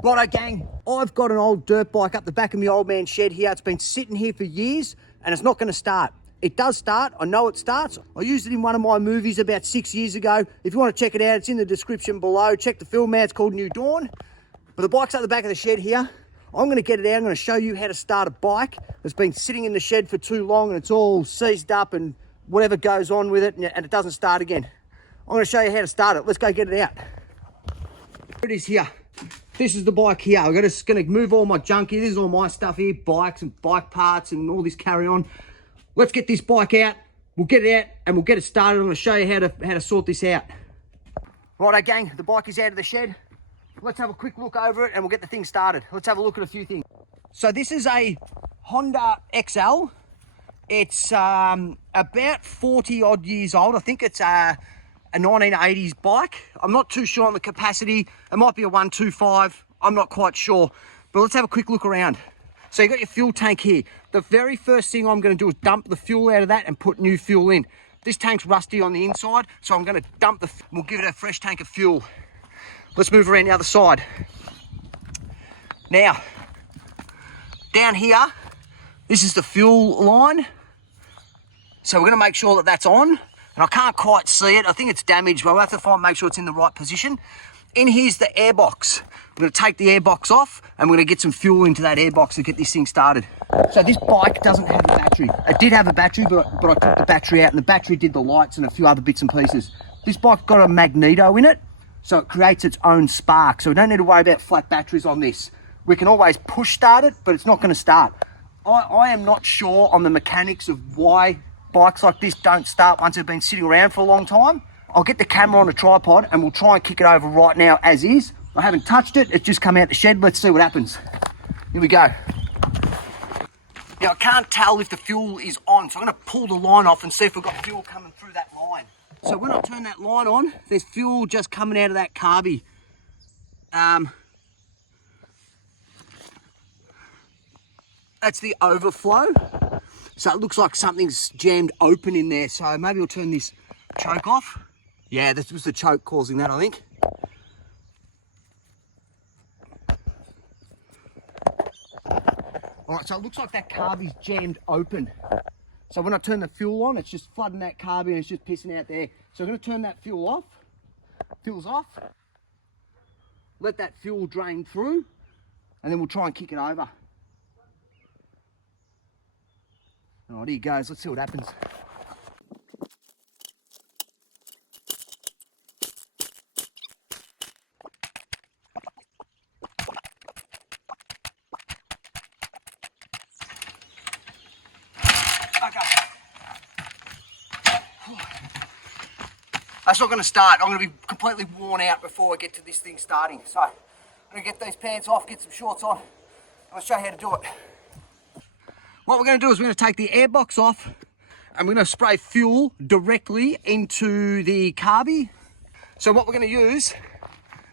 Righto gang, I've got an old dirt bike up the back of my old man's shed here. It's been sitting here for years and it's not going to start. It does start, I know it starts. I used it in one of my movies about 6 years ago. If you want to check it out, it's in the description below. Check the film out, it's called New Dawn. But the bike's up the back of the shed here. I'm going to get it out, I'm going to show you how to start a bike that's been sitting in the shed for too long and it's all seized up and whatever goes on with it and it doesn't start again. I'm going to show you how to start it. Let's go get it out. Here it is here. This is the bike here. I'm just going to move all my junk here. This is all my stuff here, bikes and bike parts and all this carry on. Let's get this bike out. We'll get it out and we'll get it started. I'm going to show you how to sort this out. Righto gang, the bike is out of the shed. Let's have a quick look over it and we'll get the thing started. Let's have a look at a few things. So this is a Honda XL. It's about 40 odd years old. I think it's a 1980s bike. I'm not too sure on the capacity. It might be a 125. I'm not quite sure. But let's have a quick look around. So you got your fuel tank here. The very first thing I'm going to do is dump the fuel out of that and put new fuel in. This tank's rusty on the inside, so I'm going to dump we'll give it a fresh tank of fuel. Let's move around the other side. Now, down here, this is the fuel line. So we're going to make sure that that's on. And I can't quite see it. I think it's damaged, but we'll have to make sure it's in the right position. In here's the airbox. We're going to take the airbox off and we're going to get some fuel into that airbox to get this thing started. So this bike doesn't have a battery. It did have a battery, but I took the battery out and the battery did the lights and a few other bits and pieces. This bike's got a magneto in it, so it creates its own spark. So we don't need to worry about flat batteries on this. We can always push start it, but it's not going to start. I am not sure on the mechanics of why bikes like this don't start once they've been sitting around for a long time. I'll get the camera on a tripod and we'll try and kick it over right now as is. I haven't touched it, it's just come out the shed. Let's see what happens. Here we go. Now I can't tell if the fuel is on, so I'm going to pull the line off and see if we've got fuel coming through that line. So when I turn that line on, there's fuel just coming out of that carby. That's the overflow. So it looks like something's jammed open in there. So maybe we'll turn this choke off. Yeah, this was the choke causing that, I think. All right, so it looks like that carby's jammed open. So when I turn the fuel on, it's just flooding that carby and it's just pissing out there. So I'm going to turn that fuel off. Fuel's off. Let that fuel drain through, and then we'll try and kick it over. All right, here it goes. Let's see what happens. That's not going to start. I'm going to be completely worn out before I get to this thing starting. So I'm going to get these pants off, get some shorts on. I'll show you how to do it. What we're going to do is we're going to take the airbox off and we're going to spray fuel directly into the carby. So what we're going to use,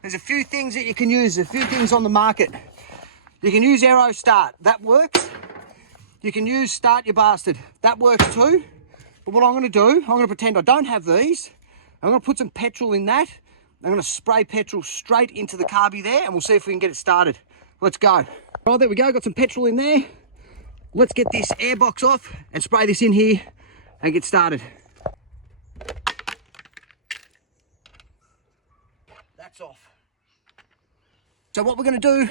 there's a few things that you can use, a few things on the market. You can use Aero Start, that works. You can use Start Your Bastard, that works too. But what I'm going to do, I'm going to pretend I don't have these. I'm going to put some petrol in that. I'm going to spray petrol straight into the carby there and we'll see if we can get it started. Let's go. Right, there we go, got some petrol in there. Let's get this airbox off and spray this in here and get started. That's off. So what we're going to do,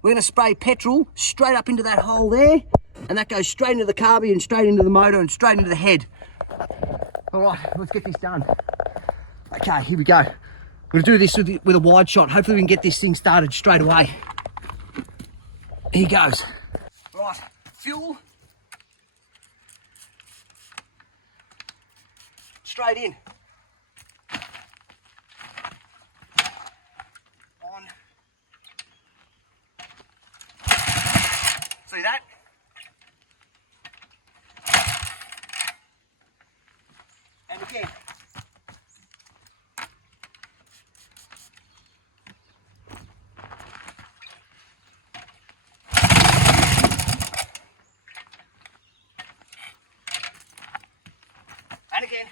we're going to spray petrol straight up into that hole there, and that goes straight into the carby and straight into the motor and straight into the head. All right, let's get this done. Okay, here we go. We're going to do this with a wide shot. Hopefully we can get this thing started straight away. Here goes. Right, fuel. Straight in. On. See that? And again. And again.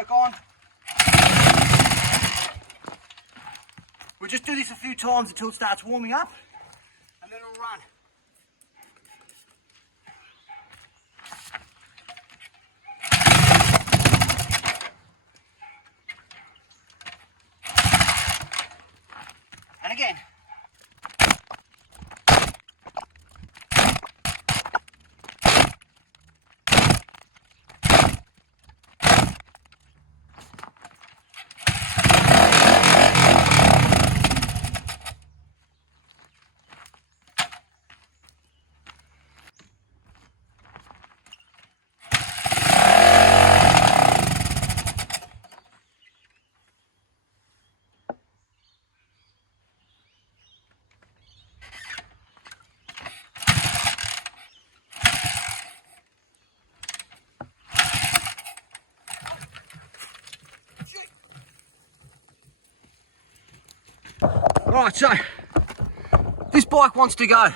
choke on. We'll just do this a few times until it starts warming up, and then it'll run. And again. Right, so this bike wants to go,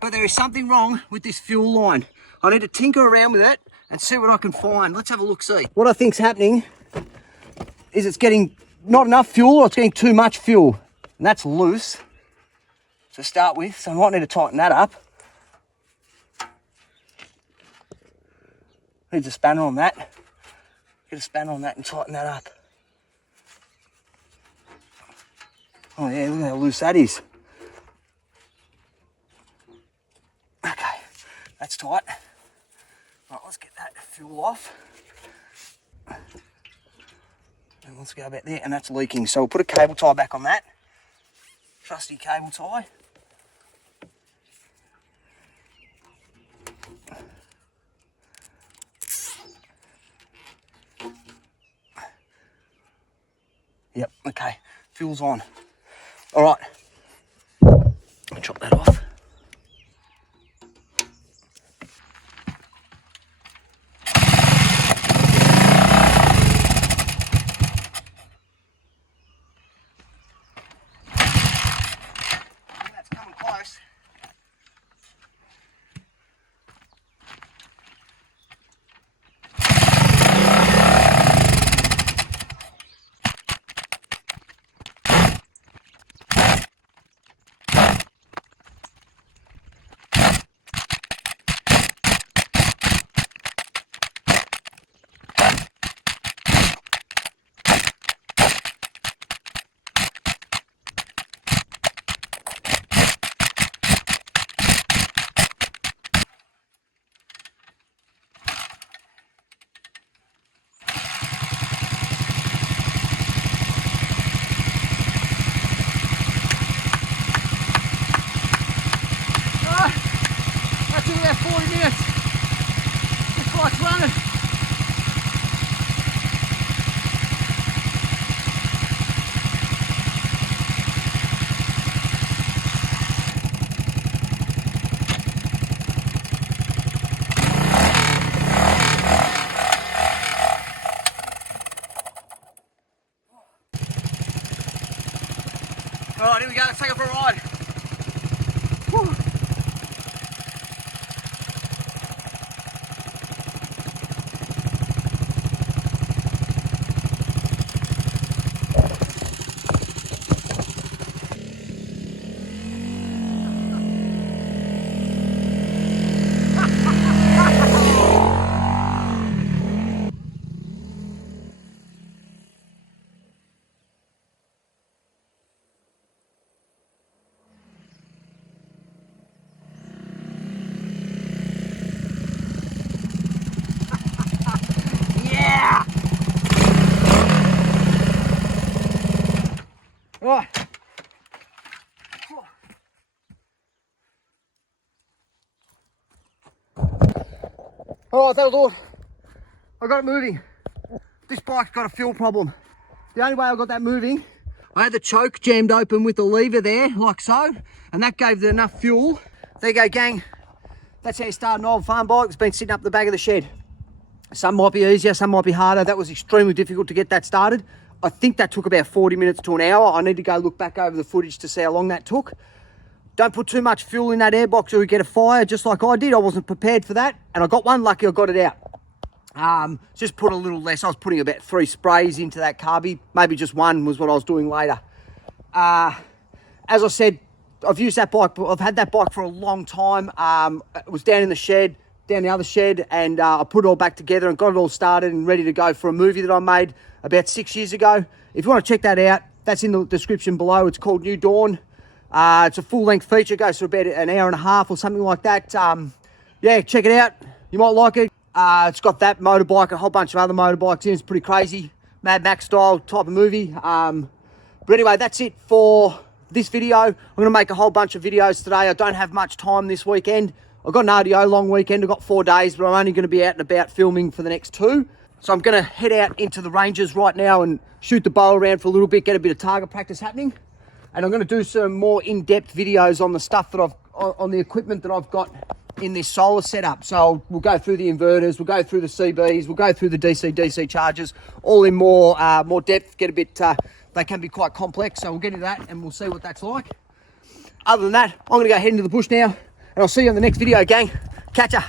but there is something wrong with this fuel line. I need to tinker around with it and see what I can find. Let's have a look, see. What I think's happening is it's getting not enough fuel, or it's getting too much fuel, and that's loose to start with, so I might need to tighten that up. Needs a spanner on that. Get a spanner on that and tighten that up. Oh yeah, look how loose that is. Okay, that's tight. Right, let's get that fuel off. And let's go about there, and that's leaking. So we'll put a cable tie back on that. Trusty cable tie. Yep, okay, fuel's on. All right, I'll chop that off. That's coming close. That took about 40 minutes. This bike's running. All right, here we go. Let's take it for a ride. Whew. Right. All right, that'll do it. I got it moving. This bike's got a fuel problem. The only way I got that moving, I had the choke jammed open with the lever there, like so, and that gave it enough fuel. There you go, gang. That's how you start an old farm bike that's been sitting up the back of the shed. Some might be easier, some might be harder. That was extremely difficult to get that started. I think that took about 40 minutes to an hour. I need to go look back over the footage to see how long that took. Don't put too much fuel in that airbox or you get a fire, just like I did. I wasn't prepared for that, and I got one. Lucky I got it out. Just put a little less. I was putting about 3 sprays into that carby. Maybe just 1 was what I was doing later. As I said, I've used that bike. I've had that bike for a long time. It was down in the shed, down the other shed, and I put it all back together and got it all started and ready to go for a movie that I made about 6 years ago. If you want to check that out, that's in the description below. It's called New Dawn. It's a full-length feature. It goes for about an hour and a half or something like that. Yeah, check it out. You might like it. It's got that motorbike, a whole bunch of other motorbikes in. It's pretty crazy, Mad Max style type of movie. But anyway, that's it for this video. I'm going to make a whole bunch of videos today. I don't have much time this weekend. I've got an RDO long weekend. I've got 4 days, but I'm only going to be out and about filming for the next 2. So I'm going to head out into the ranges right now and shoot the bow around for a little bit, get a bit of target practice happening. And I'm going to do some more in-depth videos on the stuff that on the equipment that I've got in this solar setup. So we'll go through the inverters, we'll go through the CBs, we'll go through the DC chargers, all in more depth, get a bit, they can be quite complex. So we'll get into that and we'll see what that's like. Other than that, I'm going to go head into the bush now and I'll see you in the next video, gang. Catch ya.